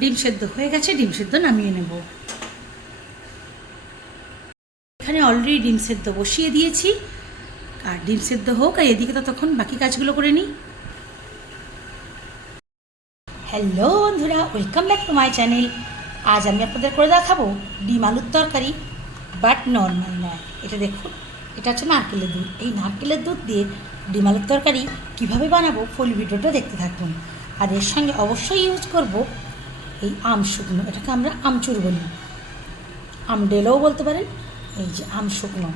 ডিম সেদ্ধ হয়ে গেছে, ডিম সেদ্ধ নামিয়ে নেব। এখানে অলরেডি ডিম সেদ্ধ বসিয়ে দিয়েছি, আর ডিম সেদ্ধ হোক, আর এদিকে তো তখন বাকি কাজগুলো করে নিই। হ্যালো বন্ধুরা, welcome back to my channel. আজ আমি আপনাদের করে দেখাবো ডিম আলুর তরকারি, বাট নর্মাল নয়। এটা দেখুন, এটা হচ্ছে নারকেলের দুধ। এই নারকেলের দুধ দিয়ে ডিম আলুর তরকারি কীভাবে বানাবো ফুল ভিডিওটা দেখতে থাকুন। আর এর সঙ্গে অবশ্যই ইউজ করব এই আম শুকনো, এটাকে আমরা আমচুর বলি, আমডেলও বলতে পারেন। এই যে আম শুকনো,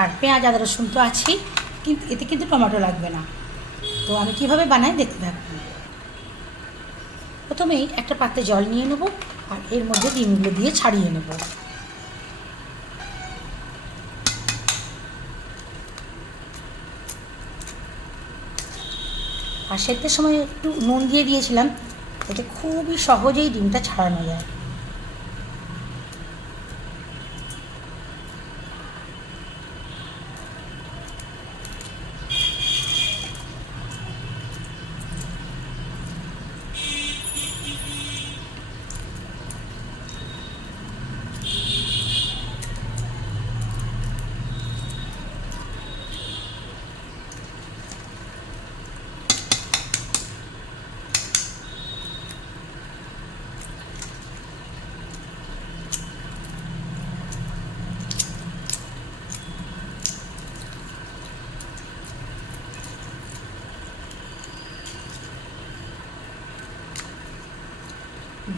আর পেঁয়াজ আদা রসুন তো আছেই, কিন্তু এতে কিন্তু টমেটো লাগবে না। তো আমি কীভাবে বানাই দেখতে থাকুন। প্রথমেই একটা পাত্রে জল নিয়ে নেব, আর এর মধ্যে ডিমগুলো দিয়ে ছাড়িয়ে নেব। আর সেদ্ধের সময় একটু নুন দিয়ে দিয়েছিলাম, এতে খুবই সহজেই ডিমটা ছাড়ানো যায়।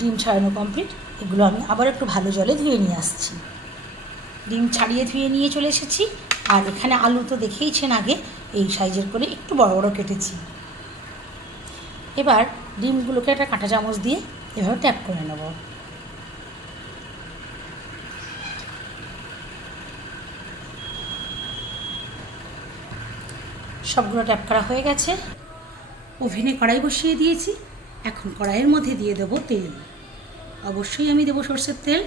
ডিম ছাড়ানো কমপ্লিট। এগুলো আমি আবার একটু ভালো জলে ধুয়ে নিয়ে আসছি। ডিম ছাড়িয়ে ধুয়ে নিয়ে চলে এসেছি। আর এখানে আলু তো দেখেইছেন আগে, এই সাইজের করে একটু বড় বড় কেটেছি। এবার ডিমগুলোকে একটা কাঁটা চামচ দিয়ে এভাবে ট্যাপ করে নেব। সবগুলো ট্যাপ করা হয়ে গেছে। ওভেনে কড়াই বসিয়ে দিয়েছি। এখন কড়াইয়ের মধ্যে দিয়ে দেবো তেল। অবশ্যই আমি দেবো সরষের তেল।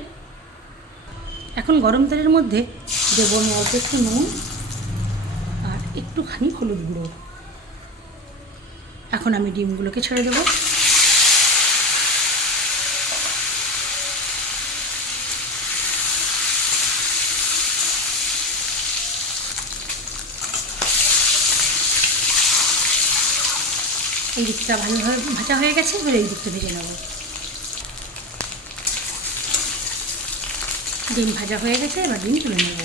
এখন গরম তেলের মধ্যে দেবো আমি অল্প একটু নুন আর একটুখানি হলুদ গুঁড়ো। এখন আমি ডিমগুলোকে ছেড়ে দেবো। এই দিকটা ভালোভাবে ভাজা হয়ে গেছে, এবার এই দিকটা ভেজে নেব। ডিম ভাজা হয়ে গেছে, এবার ডিম তুলে নেব।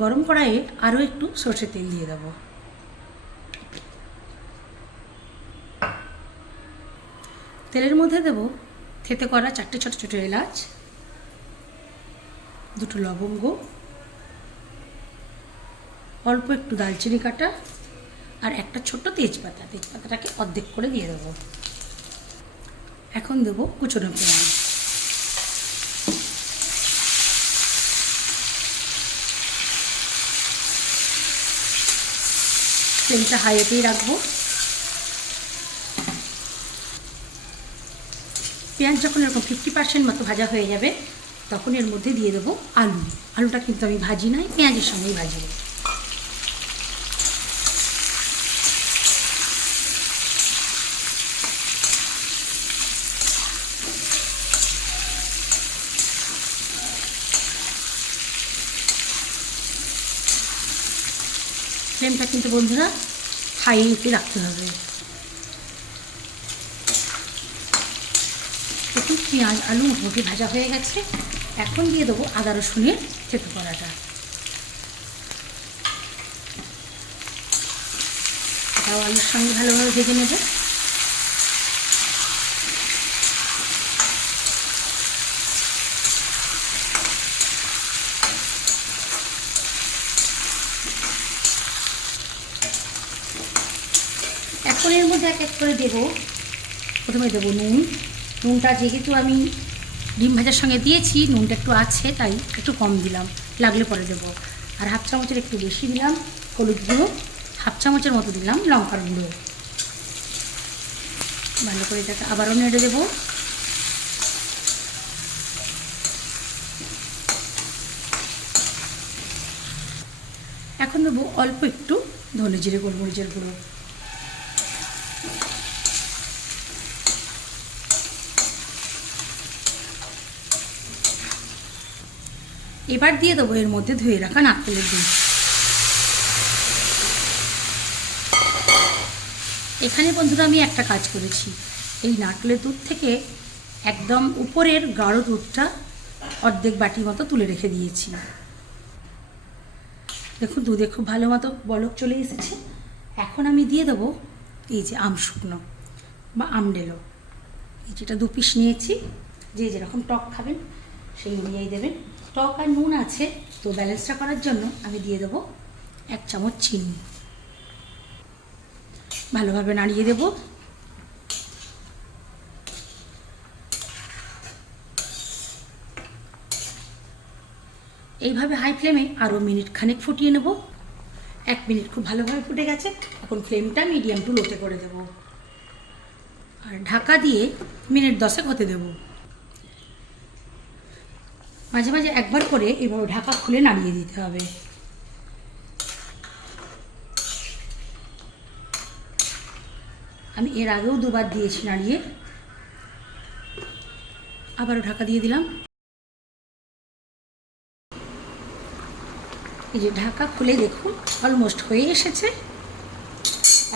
গরম কড়াইয়ে আরও একটু সরষের তেল দিয়ে দেবো। তেলের মধ্যে দেব থেতে করা 4টে ছোটো ছোটো এলাচ, 2টো লবঙ্গ, অল্প একটু দালচিনি কাটা, আর একটা ছোট্ট তেজপাতা। তেজপাতাটাকে অর্ধেক করে দিয়ে দেবো। এখন দেবো কুচনো পেঁয়াজ। ফ্লেমটা হাইতেই রাখবো। পেঁয়াজ যখন এরকম 50% মতো ভাজা হয়ে যাবে, তখন এর মধ্যে দিয়ে দেবো আলু। আলুটা কিন্তু আমি ভাজি নাই, পেঁয়াজের সঙ্গেই ভাজি। ফ্লেমটা কিন্তু বন্ধুরা হাইতে রাখতে হবে। দেখুন পেঁয়াজ আলু মোটামুটি ভাজা হয়ে গেছে। এখন দিয়ে দেবো আদা রসুনের থেতো করাটা। এটাও আলুর সঙ্গে ভালোভাবে ভেজে নেবে। এখন এর মধ্যে এক এক করে দেবো। প্রথমে দেবো নুন। নুনটা যেহেতু আমি ডিম ভাজার সঙ্গে দিয়েছি, নুনটা একটু আছে তাই একটু কম দিলাম, লাগলে পরে দেবো। আর হাফ চামচের একটু বেশি দিলাম হলুদ গুঁড়ো, হাফ চামচের মতো দিলাম লঙ্কার গুঁড়ো। ভালো করে এটাকে আবারও নেড়ে দেবো। এখন দেবো অল্প একটু ধনে জিরে গোলমরিচের গুঁড়ো। এবার দিয়ে দেবো এর মধ্যে ধুয়ে রাখা নারকেলের দুধ। এখানে বন্ধুরা আমি একটা কাজ করেছি, এই নারকেলের দুধ থেকে একদম উপরের গাঢ় দুধটা অর্ধেক বাটির মতো তুলে রেখে দিয়েছি। দেখুন দুধে খুব ভালো মতো বলক চলে এসেছে। এখন আমি দিয়ে দেবো এই যে আম শুকনো বা আমডেলো, এই যেটা 2 পিস নিয়েছি। যে যেরকম টক খাবেন সেই অনুযায়ী দেবেন। টক আর নুন আছে, তো ব্যালেন্সটা করার জন্য আমি দিয়ে দেবো 1 চামচ চিনি। ভালোভাবে নাড়িয়ে দেব। এইভাবে হাই ফ্লেমে আরও মিনিট খানেক ফুটিয়ে নেব। 1 মিনিট খুব ভালোভাবে ফুটে গেছে। এখন ফ্লেমটা মিডিয়াম টু লোতে করে দেব আর ঢাকা দিয়ে মিনিট 10 হতে দেব। মাঝে মাঝে একবার করে এভাবে ঢাকা খুলে নাড়িয়ে দিতে হবে। আমি এর আগেও 2 বার দিয়েছি নাড়িয়ে, আবারও ঢাকা দিয়ে দিলাম। এই যে ঢাকা খুলে দেখুন অলমোস্ট হয়ে এসেছে।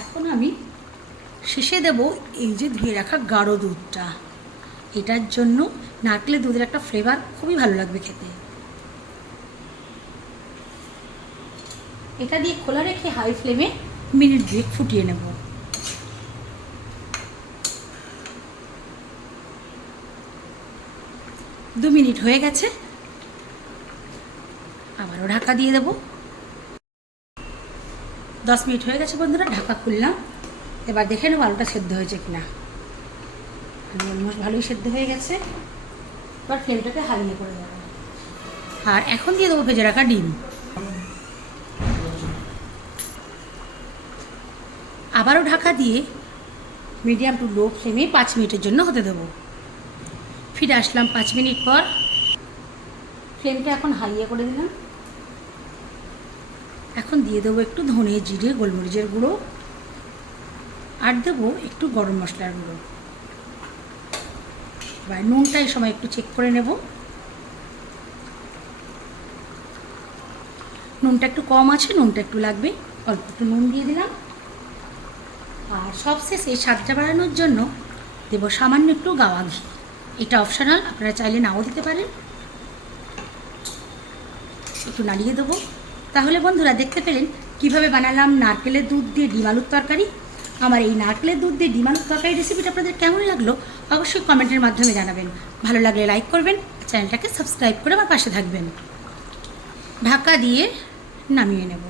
এখন আমি শেষে দেব এই যে ধুয়ে রাখা গাঢ় দুধটা। এটার জন্য নারকেলের দুধের একটা ফ্লেভার খুবই ভালো লাগবে খেতে। এটা দিয়ে খোলা রেখে হাই ফ্লেমে মিনিট 2 ফুটিয়ে নেব। দু মিনিট হয়ে গেছে, আবারও ঢাকা দিয়ে দেব। 10 মিনিট হয়ে গেছে বন্ধুরা, ঢাকা খুললাম। এবার দেখে নেব আলুটা সেদ্ধ হয়েছে কিনা। অলমোস্ট ভালোই সেদ্ধ হয়ে গেছে। এবার ফ্লেমটাকে হারিয়ে করে দেবো। আর এখন দিয়ে দেবো ভেজে রাখা ডিম। আবারও ঢাকা দিয়ে মিডিয়াম টু লো ফ্লেমে 5 মিনিটের জন্য হতে দেবো। ফিরে আসলাম 5 মিনিট পর। ফ্লেমটা এখন হারিয়ে করে দিলাম। এখন দিয়ে দেবো একটু ধনে জিরে গোলমরিচের গুঁড়ো আর দেবো একটু গরম মশলার গুঁড়ো। এবার নুনটা এই সময় একটু চেক করে নেব। নুনটা একটু কম আছে, নুনটা একটু লাগবে, অল্প একটু নুন দিয়ে দিলাম। আর সবশেষে স্বাদটা বাড়ানোর জন্য দেব সামান্য একটু গাওয়া ঘি। এটা অপশনাল, আপনারা চাইলে নাও দিতে পারেন। একটু নাড়িয়ে দেবো। তাহলে বন্ধুরা দেখতে পেলেন কিভাবে বানালাম নারকেলের দুধ দিয়ে ডিম আলুর তরকারি। আমার এই নারকেলের দুধ দিয়ে ডিম আলুর তরকারি রেসিপিটা আপনাদের কেমন লাগলো অবশ্যই কমেন্টের মাধ্যমে জানাবেন। ভালো লাগলে লাইক করবেন, চ্যানেলটাকে সাবস্ক্রাইব করে আমার পাশে থাকবেন। ঢাকা দিয়ে নামিয়ে নেব।